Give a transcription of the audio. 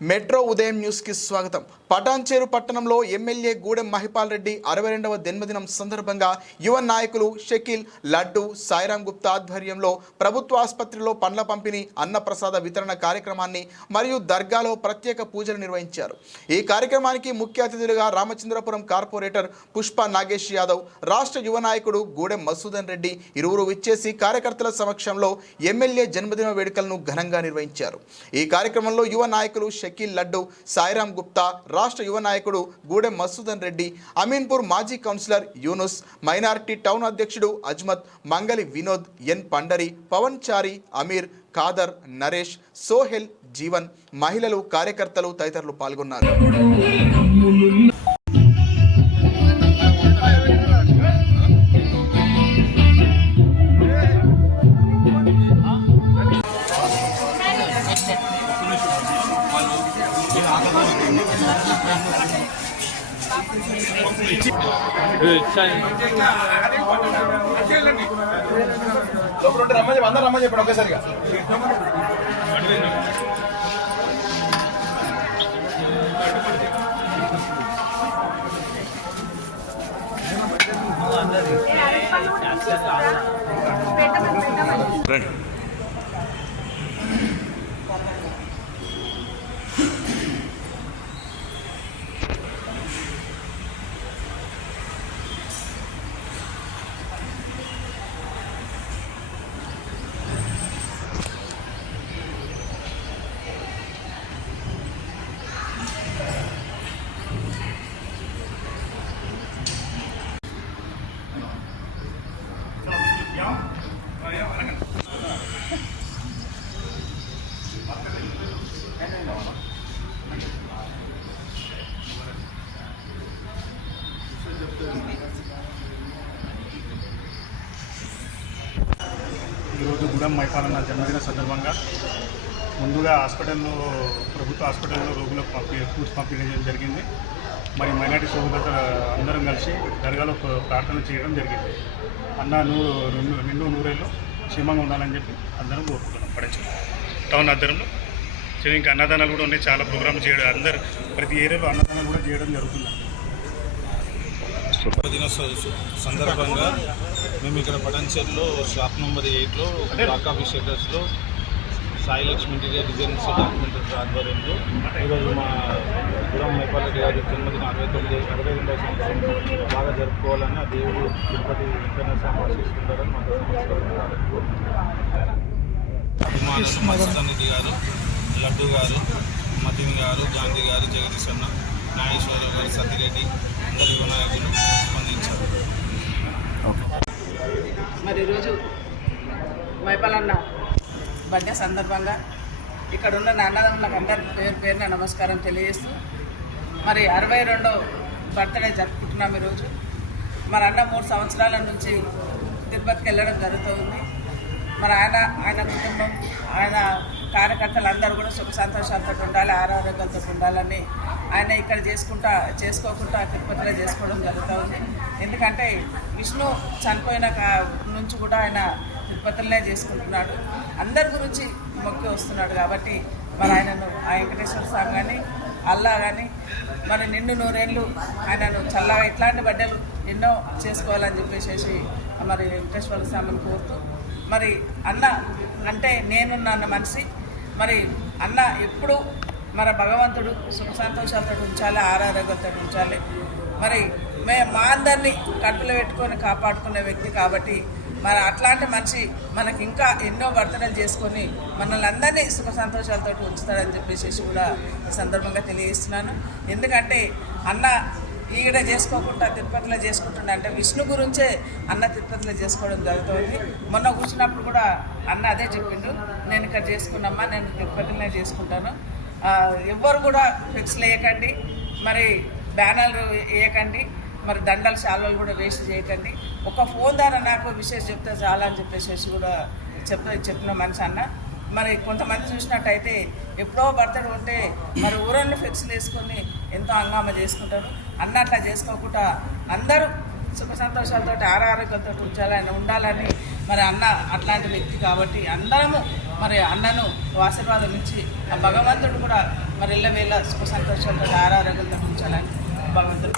Metro ఉదయం న్యూస్కి స్వాగతం. పటాన్చేరు పట్టణంలో ఎమ్మెల్యే గూడెం మహిపాల్ రెడ్డి అరవై రెండవ జన్మదినం సందర్భంగా యువ నాయకులు షకీల్ లడ్డు సాయిరాం గుప్తా ఆధ్వర్యంలో ప్రభుత్వ ఆసుపత్రిలో పండ్ల పంపిణీ అన్నప్రసాద వితరణ కార్యక్రమాన్ని మరియు దర్గాలో ప్రత్యేక పూజలు నిర్వహించారు. ఈ కార్యక్రమానికి ముఖ్య అతిథులుగా రామచంద్రపురం కార్పొరేటర్ పుష్ప నాగేష్ యాదవ్ రాష్ట్ర యువ నాయకుడు గూడెం మసూదన్ రెడ్డి ఇరువురు విచ్చేసి కార్యకర్తల సమక్షంలో ఎమ్మెల్యే జన్మదిన వేడుకలను ఘనంగా నిర్వహించారు. ఈ కార్యక్రమంలో యువ నాయకులు షకీల్ లడ్డు సాయిరామ్ గుప్తా రాష్ట్ర యువ నాయకుడు గూడెం మసూదన్ రెడ్డి అమీన్పూర్ మాజీ కౌన్సిలర్ యూనుస్ మైనార్టీ టౌన్ అధ్యక్షుడు అజ్మత్ మంగలి వినోద్ ఎన్ పండరి పవన్ చారి అమీర్ ఖాదర్ నరేష్ సోహెల్ జీవన్ మహిళలు కార్యకర్తలు తదితరులు పాల్గొన్నారు. లోపల ఉంటే రమ్మని చెప్పి అందరూ రమ్మని చెప్పాడు ఒకేసారిగా రండి. ఈరోజు గుడెం మైపాలన్న జన్మదిన సందర్భంగా ముందుగా హాస్పిటల్లో ప్రభుత్వ హాస్పిటల్లో రోగులకు పంపి ఫుడ్స్ పంపిణీ చేయడం జరిగింది. మరి మైనార్టీ సోదరులతో అందరం కలిసి దర్గాలో ప్ర- ప్రార్థన చేయడం జరిగింది. అన్న నూరు రెండు రెండు నూరేళ్ళు క్షేమంగా ఉండాలని చెప్పి అందరం కోరుకుంటున్నాం. పడచ్చు టౌన్ ఆధ్వర్యంలో. సో ఇంకా అన్నదానాలు కూడా ఉన్నాయి. చాలా ప్రోగ్రామ్ చేయడం అందరు ప్రతి ఏరియాలో అన్నదానాలు కూడా చేయడం జరుగుతుంది. దినోత్సవ సందర్భంగా మేము ఇక్కడ పటన్చేర్లో షాప్ నెంబర్ ఎయిట్లో రాకా షెటర్స్లో Sai Lakshmi interior designs documentary ఆధ్వర్యంలో ఈరోజు మా గురం మైపాలరెడ్డి గారి జన్మదిన అరవై తొమ్మిది అరవై రెండవ సంవత్సరం బాగా జరుపుకోవాలని ఆ దేవుడు తిరుపతి వెంకన్న స్వామి ఆశిస్తుంటారని మా అభిమానులు గారు లడ్డు గారు మతిన్ గారు గాంధీ గారు జగదీష్ అన్న నాగేశ్వరరావు గారు సత్యరెడ్డి అందరి యువ నాయకులు స్పందించారు. మరి ఈరోజు మైపాలన్న బర్త్డే సందర్భంగా ఇక్కడ ఉన్న నా అన్నదమ్ములకు అందరి పేరు పేరున నమస్కారం తెలియజేస్తూ మరి అరవై రెండో బర్త్డే జరుపుకుంటున్నాం ఈరోజు మరి అన్న మూడు సంవత్సరాల నుంచి తిరుపతికి వెళ్ళడం జరుగుతుంది. మరి ఆయన ఆయన కుటుంబం ఆయన కార్యకర్తలు అందరూ కూడా సుఖ సంతోషాలతో ఉండాలి ఆరోగ్యాలతో ఉండాలని ఆయన ఇక్కడ చేసుకుంటా చేసుకోకుండా తిరుపతిలో చేసుకోవడం జరుగుతుంది. ఎందుకంటే విష్ణు చనిపోయిన కా- నుంచి కూడా ఆయన తిరుపతిలోనే చేసుకుంటున్నాడు. అందరి గురించి మొక్కి వస్తున్నాడు కాబట్టి మరి ఆయనను ఆ వెంకటేశ్వర స్వామి కానీ అల్లా కానీ మరి నిండు నూరేళ్ళు ఆయనను చల్లగా ఇట్లాంటి బడ్డలు ఎన్నో చేసుకోవాలని చెప్పేసి మరి వెంకటేశ్వర స్వామిని కోరుతూ మరి అన్న అంటే నేనున్న అన్న మనిషి మరి అన్న ఎప్పుడు మన భగవంతుడు సుఖ సంతోషాలతో ఉంచాలి ఆరోగ్యంతో ఉంచాలి. మరి మే మా అందరినీ కట్టులు పెట్టుకొని కాపాడుకునే వ్యక్తి కాబట్టి మరి అట్లాంటి మనిషి మనకి ఇంకా ఎన్నో బర్త్డేలు చేసుకొని మనల్ని అందరినీ సుఖ సంతోషాలతో ఉంచుతాడని చెప్పేసి కూడా ఈ సందర్భంగా తెలియజేస్తున్నాను. ఎందుకంటే అన్న ఈడ చేసుకోకుండా తిరుపతిలో చేసుకుంటుండే అంటే విష్ణు గురించే అన్న తిరుపతిలో చేసుకోవడం జరుగుతుంది. మొన్న కూర్చున్నప్పుడు కూడా అన్న అదే చెప్పిండు నేను ఇక్కడ చేసుకున్నామా నేను తిరుపతిలోనే చేసుకుంటాను. ఎవ్వరు కూడా ఫిక్స్ వేయకండి మరి బ్యానర్లు వేయకండి మరి దండలు శాలలు కూడా వేస్ట్ చేయకండి. ఒక ఫోన్ ద్వారా నాకు విషయం చెప్తే చాలా అని చెప్పేసి కూడా చెప్ చెప్పిన మనిషి అన్న. మరి కొంతమంది చూసినట్టయితే ఎప్పుడో బర్త్డే ఉంటే మరి ఊరల్లో ఫిక్స్లు వేసుకొని ఎంతో అంగామ చేసుకుంటారు. అన్న అట్లా చేసుకోకుండా అందరూ సుఖ సంతోషాలతో ఆరోగ్యంతో ఉంచాలని ఉండాలని మరి అన్న అట్లాంటి వ్యక్తి కాబట్టి అందరము మరి అన్నను ఆశీర్వాదం ఇచ్చి ఆ భగవంతుడు కూడా మరి ఇళ్ళ వేళ సుఖ సంతోషాలతో ఆరోగ్యంతో ఉంచాలని భగవంతుడు